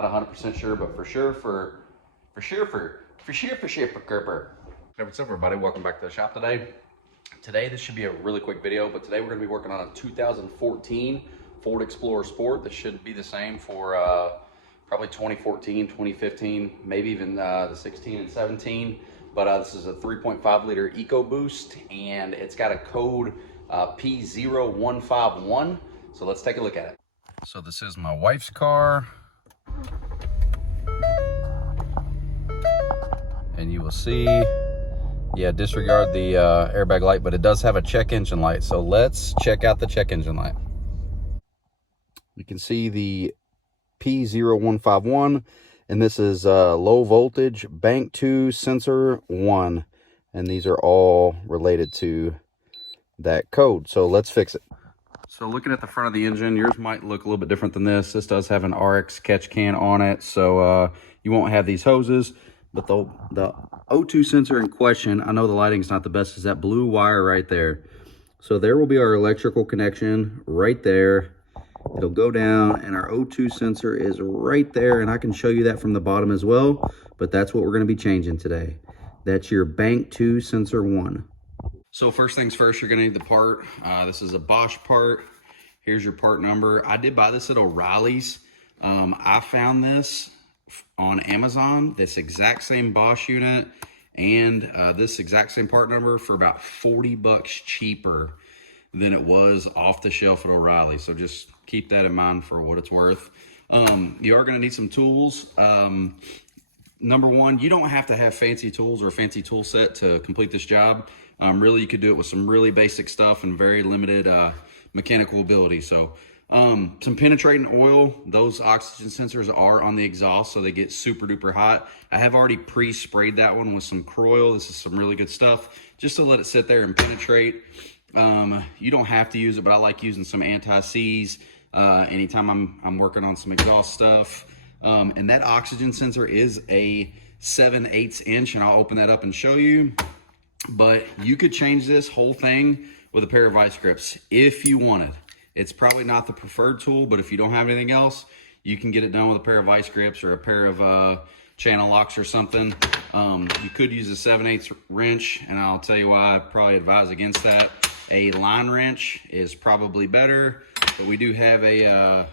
Not 100% sure, but for sure for Kerber. Hey, what's up everybody? Welcome back to the shop today. Today, this should be a really quick video, but today we're gonna be working on a 2014 Ford Explorer Sport. This should be the same for probably 2014, 2015, maybe even the 16 and 17. But this is a 3.5 liter EcoBoost, and it's got a code P0151. So let's take a look at it. So this is my wife's car. And you will see, yeah, disregard the airbag light, but it does have a check engine light. So let's check out the check engine light. You can see the P0151, and this is low voltage bank 2 sensor 1. And these are all related to that code. So let's fix it. So looking at the front of the engine, yours might look a little bit different than this. This does have an RX catch can on it, so you won't have these hoses. But the O2 sensor in question, I know the lighting's not the best, is that blue wire right there. So there will be our electrical connection right there. It'll go down, and our O2 sensor is right there, and I can show you that from the bottom as well, but that's what we're going to be changing today. That's your bank 2 sensor 1. So first things first, you're going to need the part. This is a Bosch part. Here's your part number. I did buy this at O'Reilly's. I found this on Amazon, this exact same Bosch unit and this exact same part number for about 40 bucks cheaper than it was off the shelf at O'Reilly. So just keep that in mind for what it's worth. You are going to need some tools. Number one, you don't have to have fancy tools or a fancy tool set to complete this job. Really, you could do it with some really basic stuff and very limited mechanical ability. So some penetrating oil. Those oxygen sensors are on the exhaust, so they get super duper hot. I have already pre-sprayed that one with some Croil. This is some really good stuff, just to let it sit there and penetrate. You don't have to use it, but I like using some anti-seize anytime I'm working on some exhaust stuff. And that oxygen sensor is a 7/8 inch, and I'll open that up and show you. But you could change this whole thing with a pair of vice grips if you wanted. It's probably not the preferred tool, but if you don't have anything else, you can get it done with a pair of vice grips or a pair of channel locks or something. You could use a 7/8 wrench, and I'll tell you why I probably advise against that. A line wrench is probably better, but we do have a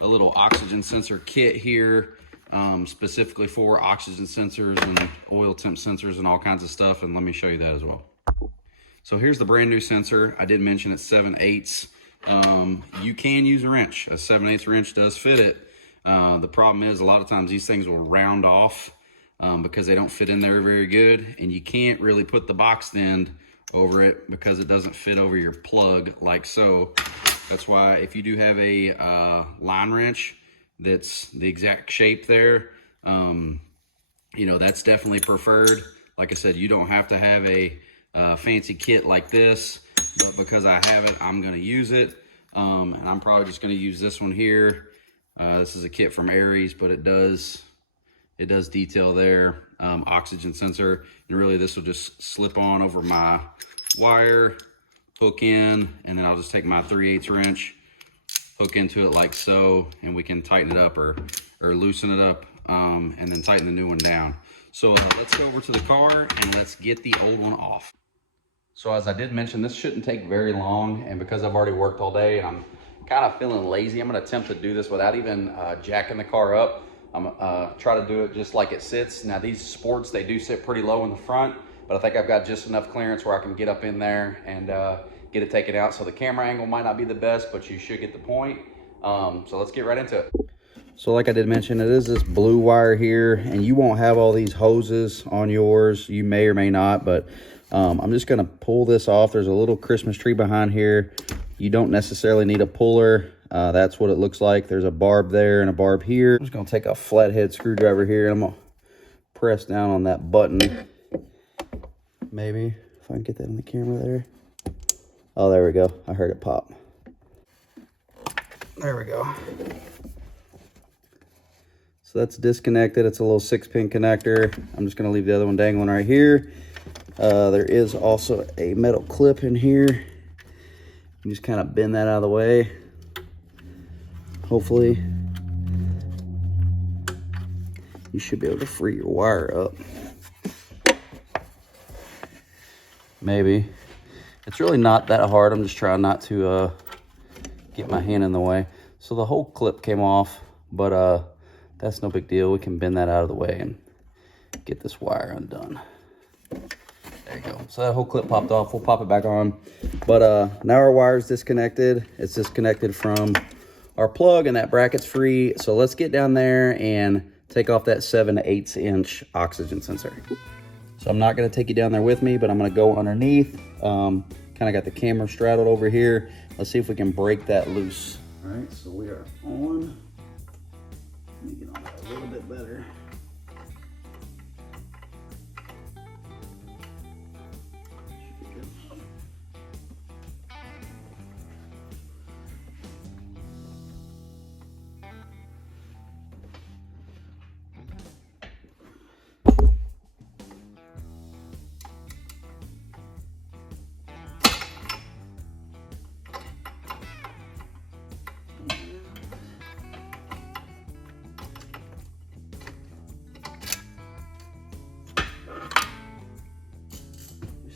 little oxygen sensor kit here, specifically for oxygen sensors and oil temp sensors and all kinds of stuff, and let me show you that as well. So here's the brand new sensor. I did mention it's 7/8. You can use a wrench. A 7/8 wrench does fit it. The problem is a lot of times these things will round off because they don't fit in there very good, and you can't really put the box end over it because it doesn't fit over your plug like so. That's why if you do have a line wrench that's the exact shape there, you know, that's definitely preferred. Like I said, you don't have to have a fancy kit like this, but because I have it, I'm going to use it. And I'm probably just going to use this one here. This is a kit from Aries, but it does detail there, oxygen sensor. And really this will just slip on over my wire, hook in, and then I'll just take my 3/8 wrench, hook into it like so, and we can tighten it up or loosen it up, and then tighten the new one down. So let's go over to the car and let's get the old one off. So as I did mention, this shouldn't take very long, and because I've already worked all day and I'm kind of feeling lazy, I'm going to attempt to do this without even jacking the car up. I'm try to do it just like it sits. Now these Sports, they do sit pretty low in the front, but I think I've got just enough clearance where I can get up in there and get it taken out. So the camera angle might not be the best, but you should get the point. So let's get right into it. So like I did mention, it is this blue wire here, and you won't have all these hoses on yours. You may or may not, but I'm just going to pull this off. There's a little Christmas tree behind here. You don't necessarily need a puller. That's what it looks like. There's a barb there and a barb here. I'm just going to take a flathead screwdriver here, and I'm going to press down on that button. Maybe if I can get that in the camera there. Oh, there we go. I heard it pop. There we go. So that's disconnected. It's a little 6-pin connector. I'm just going to leave the other one dangling right here. There is also a metal clip in here. You just kind of bend that out of the way. Hopefully you should be able to free your wire up. Maybe. It's really not that hard. I'm just trying not to get my hand in the way. So the whole clip came off, but that's no big deal. We can bend that out of the way and get this wire undone. There you go. So that whole clip popped off. We'll pop it back on. But now our wire's disconnected. It's disconnected from our plug and that bracket's free. So let's get down there and take off that 7 to 8 inch oxygen sensor. So I'm not gonna take you down there with me, but I'm gonna go underneath. Kind of got the camera straddled over here. Let's see if we can break that loose. All right, so we are on. Let me get on that a little bit better.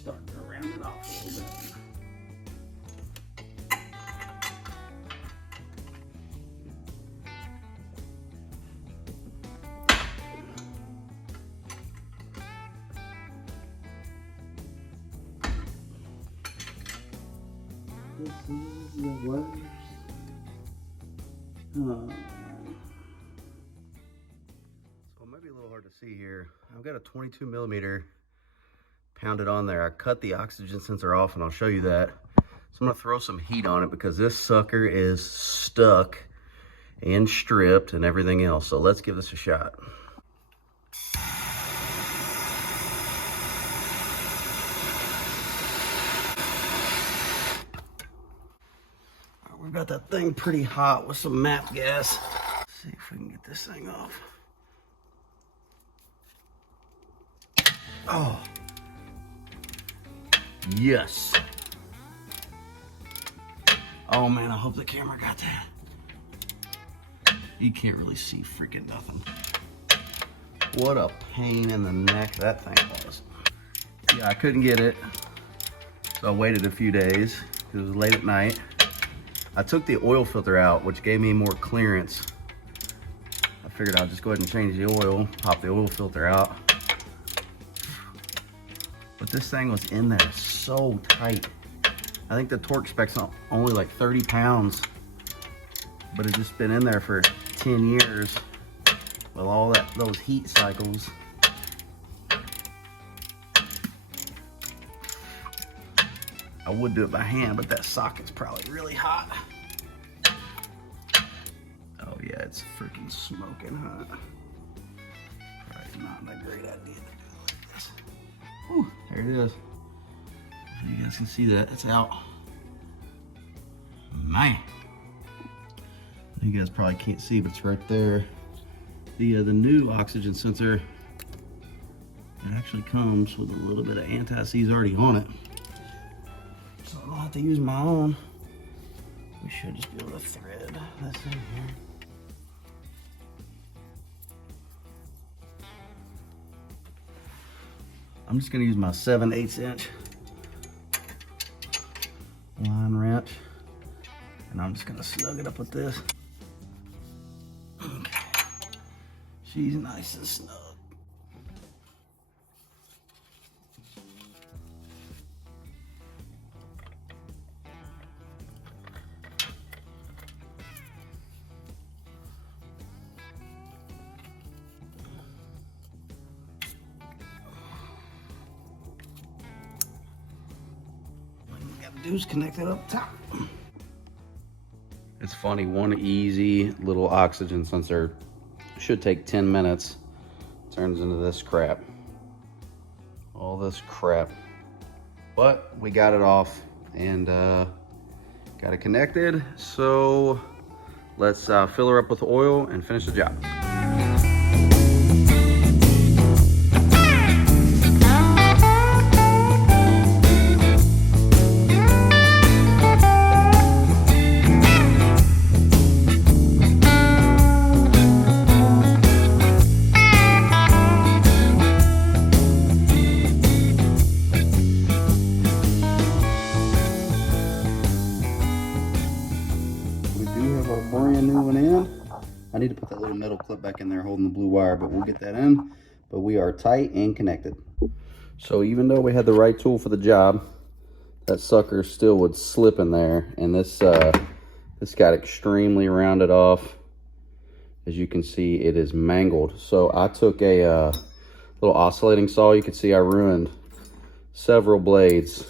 Starting to round it off a little bit. This is the worst. Oh. So it might be a little hard to see here. I've got a 22 millimeter pounded on there. I cut the oxygen sensor off and I'll show you that. So I'm gonna throw some heat on it because this sucker is stuck and stripped and everything else. So let's give this a shot. We've got that thing pretty hot with some MAP gas. Let's see if we can get this thing off. Oh. Yes. Oh man, I hope the camera got that. You can't really see freaking nothing. What a pain in the neck that thing was. Yeah, I couldn't get it. So I waited a few days. It was late at night. I took the oil filter out, which gave me more clearance. I figured I'll just go ahead and change the oil, pop the oil filter out. But this thing was in there so tight. I think the torque spec's only like 30 pounds, but it's just been in there for 10 years with all those heat cycles. I would do it by hand, but that socket's probably really hot. Oh yeah, it's freaking smoking hot. Probably not a great idea to do it like this. Whew, there it is. You guys can see that, it's out. Man. You guys probably can't see, but it's right there. The new oxygen sensor, it actually comes with a little bit of anti-seize already on it. So I don't have to use my own. We should just be able to thread this in here. I'm just gonna use my 7/8 inch line wrench, and I'm just gonna snug it up with this. Okay, she's nice and snug. Do is connect it up top. It's funny, one easy little oxygen sensor should take 10 minutes, turns into this crap. All this crap. But we got it off and got it connected. So let's fill her up with oil and finish the job. clip back in there holding the blue wire, but we'll get that in. But we are tight and connected. So even though we had the right tool for the job, that sucker still would slip in there, and this got extremely rounded off. As you can see, it is mangled. So I took a little oscillating saw. You can see I ruined several blades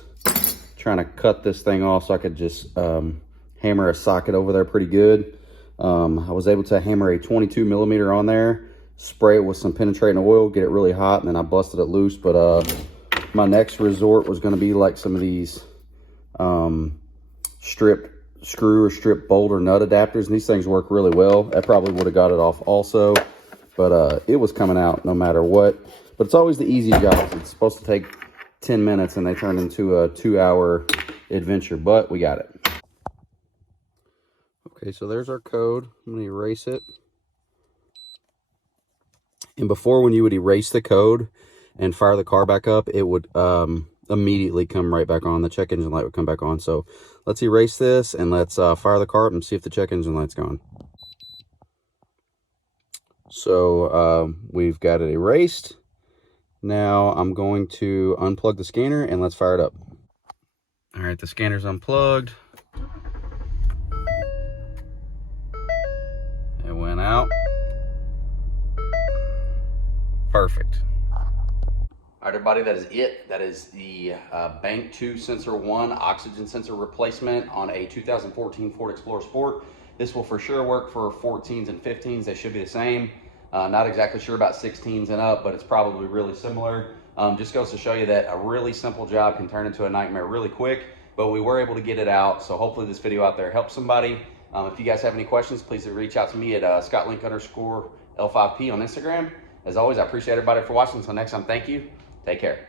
trying to cut this thing off so I could just hammer a socket over there pretty good. I was able to hammer a 22 millimeter on there, spray it with some penetrating oil, get it really hot, and then I busted it loose. But my next resort was going to be like some of these stripped screw or strip bolt or nut adapters, and these things work really well. That probably would have got it off also, but it was coming out no matter what. But it's always the easy jobs. It's supposed to take 10 minutes and they turn into a 2-hour adventure, but we got it. Okay, so there's our code. I'm going to erase it. And before, when you would erase the code and fire the car back up, it would immediately come right back on. The check engine light would come back on. So let's erase this and let's fire the car up and see if the check engine light's gone. So we've got it erased. Now I'm going to unplug the scanner and let's fire it up. All right, the scanner's unplugged. It went out. Perfect. All right, everybody, that is it. That is the Bank 2 Sensor 1 oxygen sensor replacement on a 2014 Ford Explorer Sport. This will for sure work for 14s and 15s. They should be the same. Not exactly sure about 16s and up, but it's probably really similar. Just goes to show you that a really simple job can turn into a nightmare really quick, but we were able to get it out. So hopefully this video out there helps somebody. If you guys have any questions, please reach out to me at ScottLink_L5P on Instagram. As always, I appreciate everybody for watching. Until next time, thank you. Take care.